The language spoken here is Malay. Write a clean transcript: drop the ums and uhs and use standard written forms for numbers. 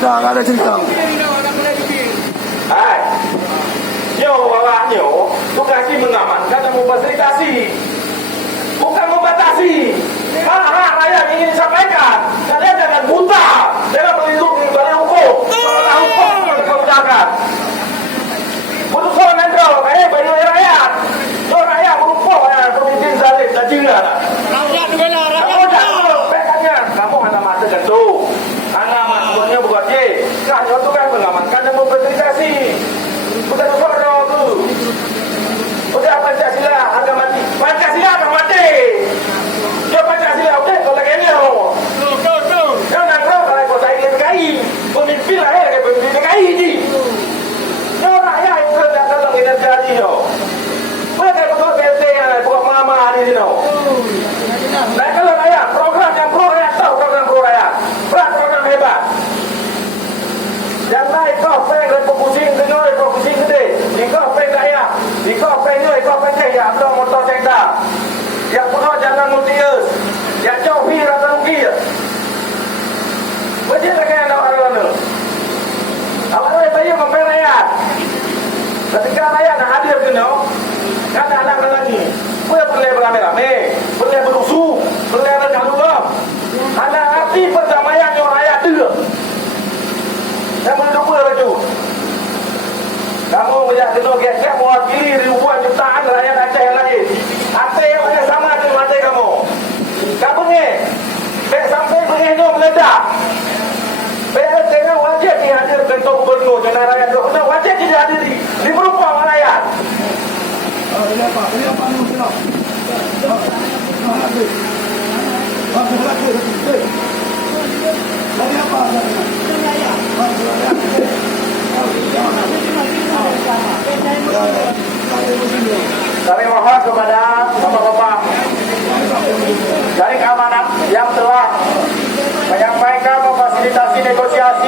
nggak ada cerita. Hai, nyo bawa nyo, tugasnya mengamankan dan memfasilitasi, bukan membatasi. Hak rakyat ingin disampaikan. Kalian jangan buta, jangan melindungi balik hukum. Seolah hukum dikerjakan. Untuk soal netral, bagi rakyat. So rakyat merupakan pemimpin zalim dan jina. Rakyat bela rakyat. Kamu jangan pekannya. Kamu hanya mata gantung. Anak maksudnya bukan je. Kau tu kan mengamankan dan memfasilitasi. Bukan soal tu. Udah Pancasila harga mati. Pancasila harga mati. Dia Pancasila okey kalau lagi ni Tuh. jangan tahu kalau kau saya PKI. Pemimpin lahir ke pemimpin PKI ni. Dia rakyat yang kerja dalam kinerja ni yo. Mereka betul BLT buat mama di sini. Nah kalau rakyat program yang pro rakyat tahu program pro rakyat. Program hebat. Yang naik kau peng dan pusing dengar kau pusing gede. Kau peng daya. Kau peng ni kau peng ya atau motor sekda. Yang penuh jalan multius. Yang jauh hi rata rugi. Macam mana kaya nak orang tu? Awak saya mempeng rakyat. Ketika rakyat nak hadir ke no, kan anak lagi. Boleh beramai-ramai, boleh berusuh, boleh ada kalung. Anak arti perdamaian yang rakyat dia. Yang mendukung baju. Kamu melihat kena gesek mewakili ribuan jutaan rakyat Aceh yang lain. Aceh yang ada sama dengan mati kamu. Kamu ni, sampai bengihnya meledak. PLT wajib dihadir bentuk gubernur dengan rakyat itu. Wajib dihadiri. Di berupa rakyat. Ini apa? Ini apa? Ini apa? Dari apa? Kami mohon kepada bapak-bapak dari keamanan yang telah menyampaikan memfasilitasi negosiasi